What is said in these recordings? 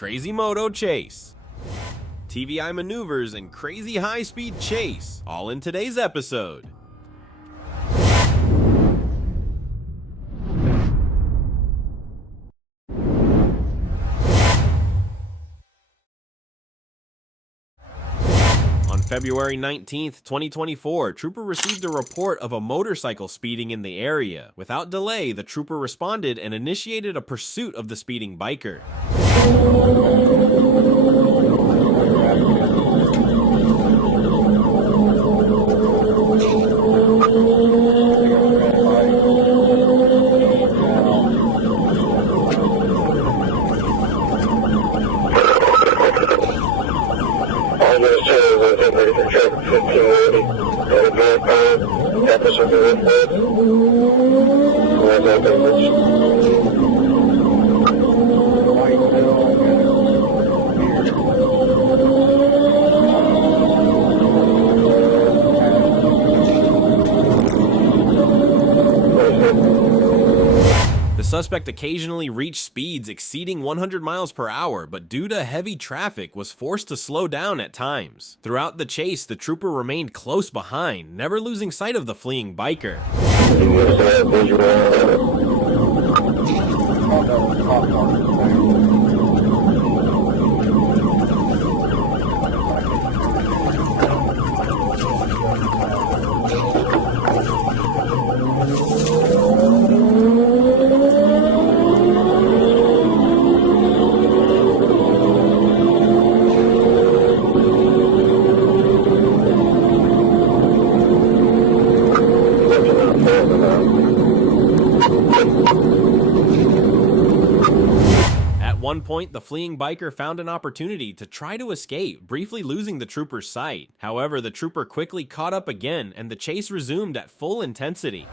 crazy moto chase, TVI maneuvers, and crazy high-speed chase, all in today's episode. On February 19th, 2024, Trooper received a report of a motorcycle speeding in the area. Without delay, the Trooper responded and initiated a pursuit of the speeding biker. The suspect occasionally reached speeds exceeding 100 miles per hour, but due to heavy traffic was forced to slow down at times. Throughout the chase, the Trooper remained close behind, never losing sight of the fleeing biker. At one point, the fleeing biker found an opportunity to try to escape, briefly losing the Trooper's sight. However, the Trooper quickly caught up again, and the chase resumed at full intensity.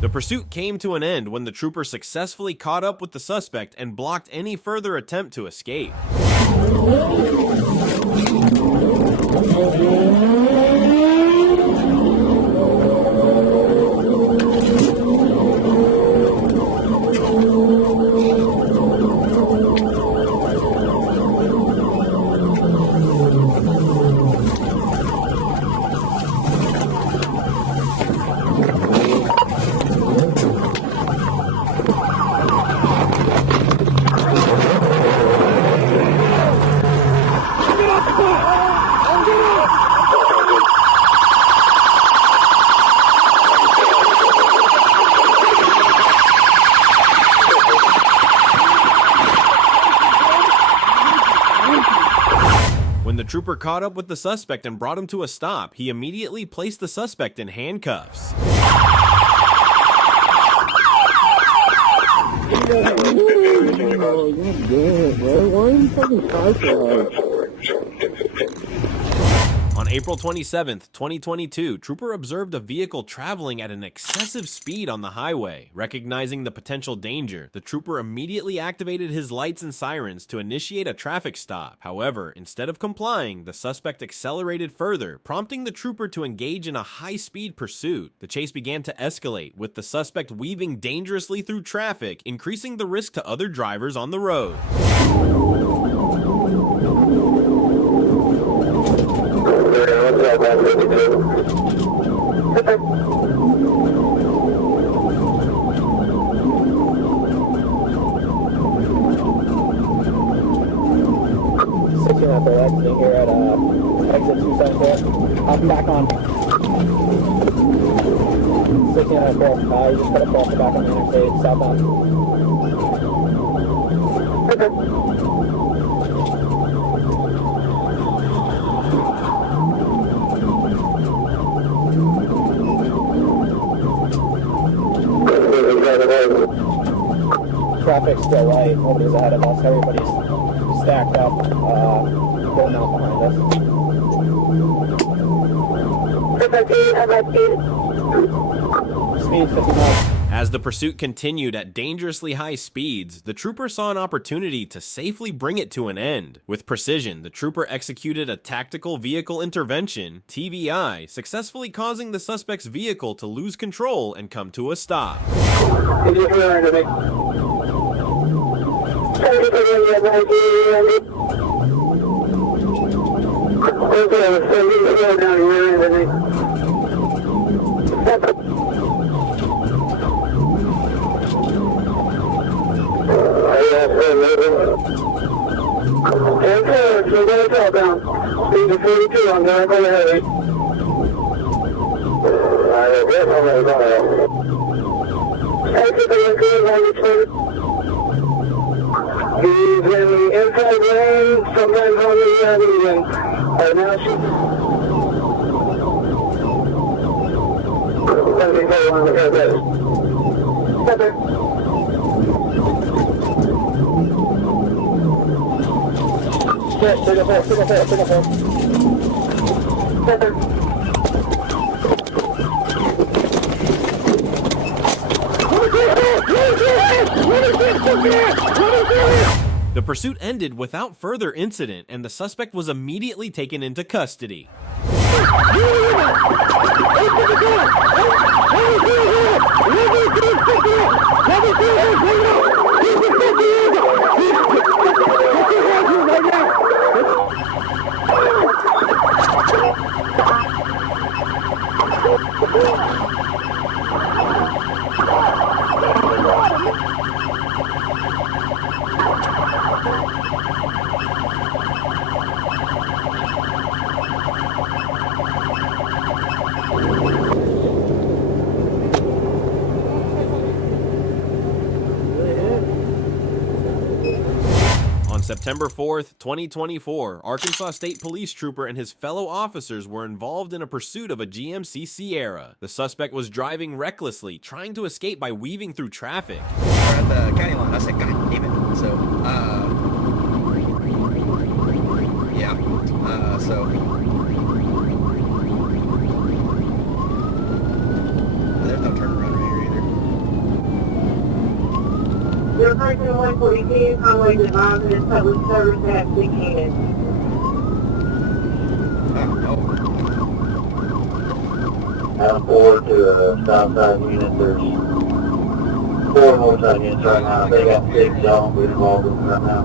The pursuit came to an end when the Trooper successfully caught up with the suspect and blocked any further attempt to escape. When the Trooper caught up with the suspect and brought him to a stop, he immediately placed the suspect in handcuffs. On April 27th, 2022, Trooper observed a vehicle traveling at an excessive speed on the highway. Recognizing the potential danger, the Trooper immediately activated his lights and sirens to initiate a traffic stop. However, instead of complying, the suspect accelerated further, prompting the Trooper to engage in a high-speed pursuit. The chase began to escalate, with the suspect weaving dangerously through traffic, increasing the risk to other drivers on the road. that they're exiting here at exit 274. I'll come back on. 1604. You just put a cross the back on the interstate, southbound. Okay. Traffic's still light, nobody's ahead of us, everybody's stacked up, going out behind us. Speed 50 miles. As the pursuit continued at dangerously high speeds, the trooper saw an opportunity to safely bring it to an end. With precision, the trooper executed a tactical vehicle intervention, TVI, successfully causing the suspect's vehicle to lose control and come to a stop. He's in the inside lane, sometimes on the median. Now she's... Let me go on the airbase. The pursuit ended without further incident, and the suspect was immediately taken into custody. September 4th, 2024, Arkansas State Police trooper and his fellow officers were involved in a pursuit of a GMC Sierra. The suspect was driving recklessly, trying to escape by weaving through traffic. We're at the county line. I said, God damn it. So, there's no turnaround right here either. Your person 142, Conway Devon, and his public service at 6 units. Adam forward to a stop side unit. There's 4 more side units right now. They got 6, so I won't be involved with them right now.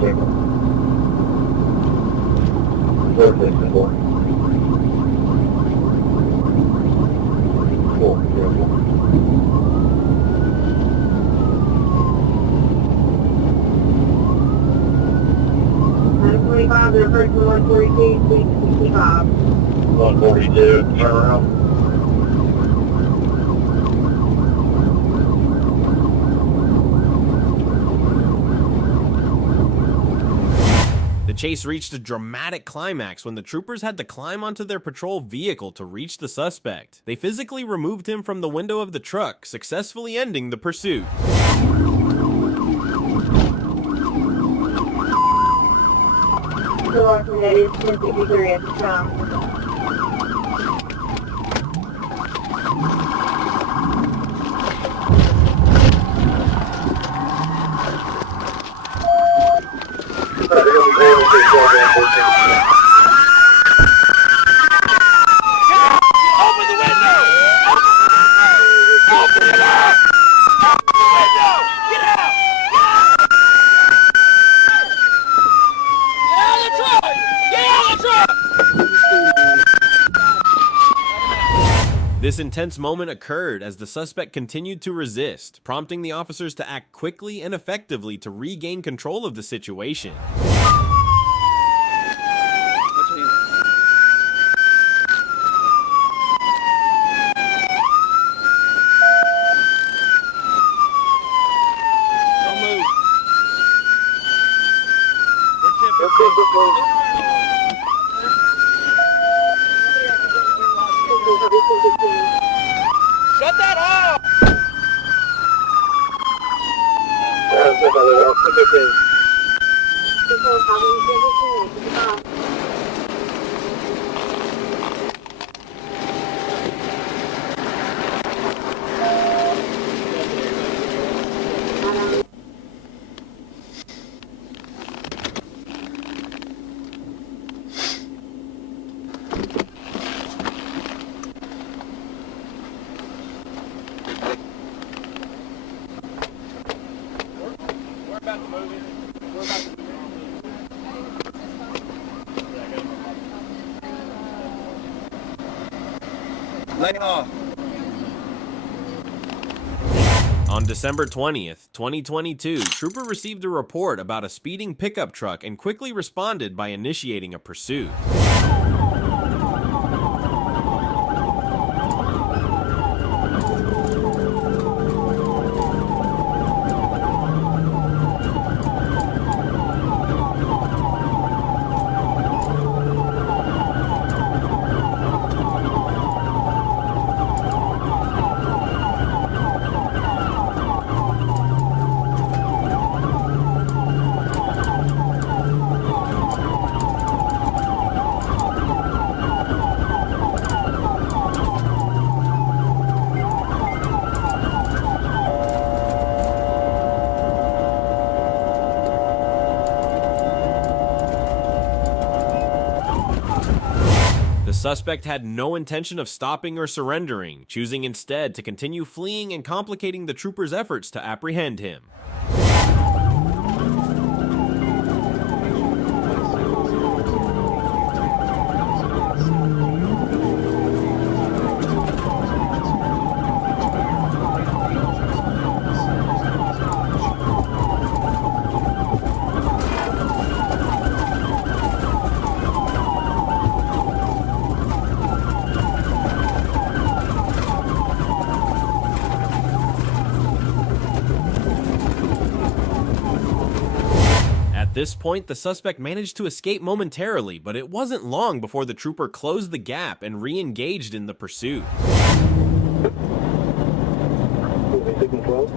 Check them. 464. 145, their person 142, 665. 142, turn around. The chase reached a dramatic climax when the troopers had to climb onto their patrol vehicle to reach the suspect. They physically removed him from the window of the truck, successfully ending the pursuit. So that is 1063 at the time. This intense moment occurred as the suspect continued to resist, prompting the officers to act quickly and effectively to regain control of the situation. Shut that off! Lay off. On December 20th, 2022, Trooper received a report about a speeding pickup truck and quickly responded by initiating a pursuit. The suspect had no intention of stopping or surrendering, choosing instead to continue fleeing and complicating the troopers' efforts to apprehend him. At this point, the suspect managed to escape momentarily, but it wasn't long before the trooper closed the gap and re-engaged in the pursuit. Signal 12.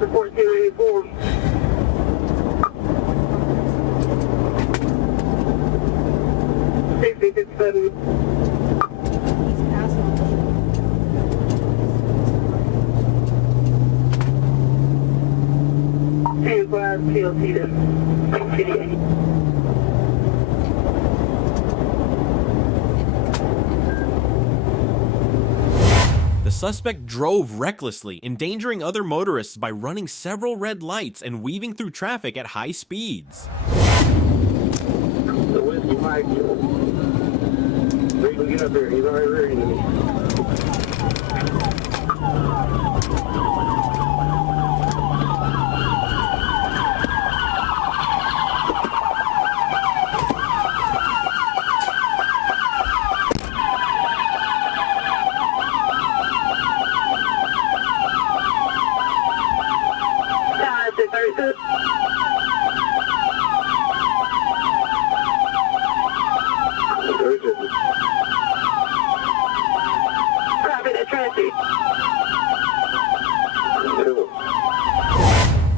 Support 084. Safety 57. And 5 TLC to City. The suspect drove recklessly, endangering other motorists by running several red lights and weaving through traffic at high speeds. The Whiskey Mike. Reed, get up there. He's already ready to me.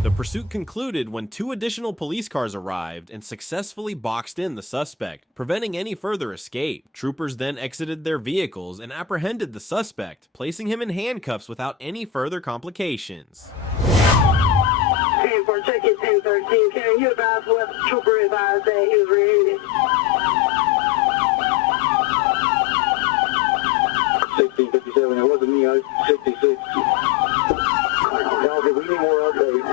The pursuit concluded when 2 additional police cars arrived and successfully boxed in the suspect, preventing any further escape. Troopers then exited their vehicles and apprehended the suspect, placing him in handcuffs without any further complications. For check it 1013. Can you advise what trooper advised that he was rear-ended? 1657, it wasn't me, I was 66. Now, we need more updates.